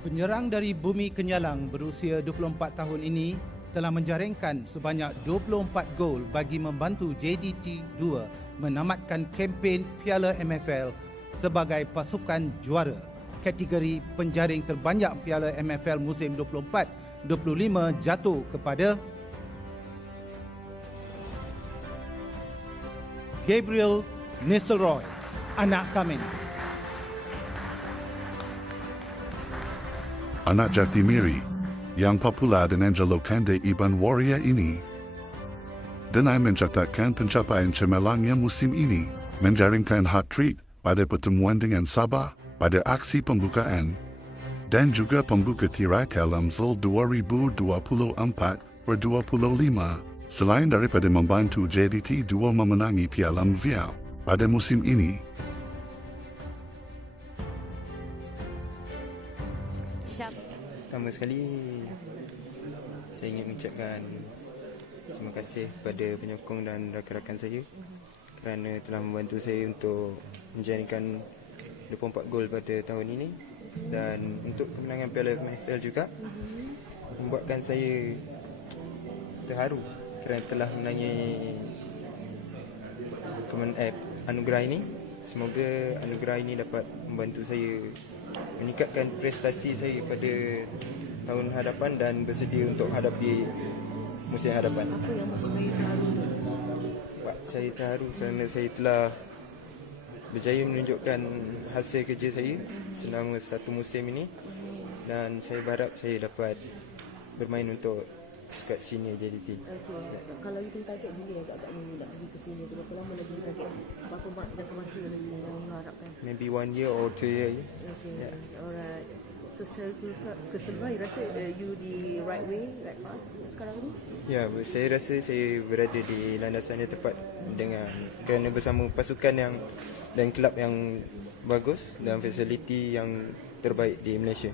Penyerang dari Bumi Kenyalang berusia 24 tahun ini telah menjaringkan sebanyak 24 gol bagi membantu JDT 2 menamatkan kempen Piala MFL sebagai pasukan juara. Kategori penjaring terbanyak Piala MFL musim 24-25 jatuh kepada Gabriel Nistelrooy, anak Kamin. Anak Jatimiri, yang popular dengan julukan Iban Warrior ini, Denai mencatatkan pencapaian cemerlangnya musim ini, menjaringkan hat-trick pada pertemuan dengan Sabah pada aksi pembukaan dan juga pembuka tirai dalam Zul 2024-25. Selain daripada membantu JDT 2 memenangi Piala MVL pada musim ini. Pertama sekali, saya ingin mengucapkan terima kasih kepada penyokong dan rakan-rakan saya kerana telah membantu saya untuk menjaringkan 24 gol pada tahun ini, dan untuk kemenangan Piala MFL juga membuatkan saya terharu kerana telah menangi anugerah ini. Semoga anugerah ini dapat membantu saya meningkatkan prestasi saya pada tahun hadapan dan bersedia untuk hadapi musim hadapan. Apa yang membuat terharu? Saya terharu kerana saya telah berjaya menunjukkan hasil kerja saya selama satu musim ini, dan saya berharap saya dapat bermain untuk skuad senior JDT. Kalau you target bila agak-agaknya you nak pergi ke sini, berapa lama lagi you target? Berapa jangka masa yang you harapkan? Maybe 1 year or 2 year. Okay, alright. So secara keseluruhan, you rasa you di right way, right path sekarang ni? Ya, saya rasa saya berada di landasan yang tepat dengan kerana bersama pasukan yang dan kelab yang bagus dan fasiliti yang terbaik di Malaysia.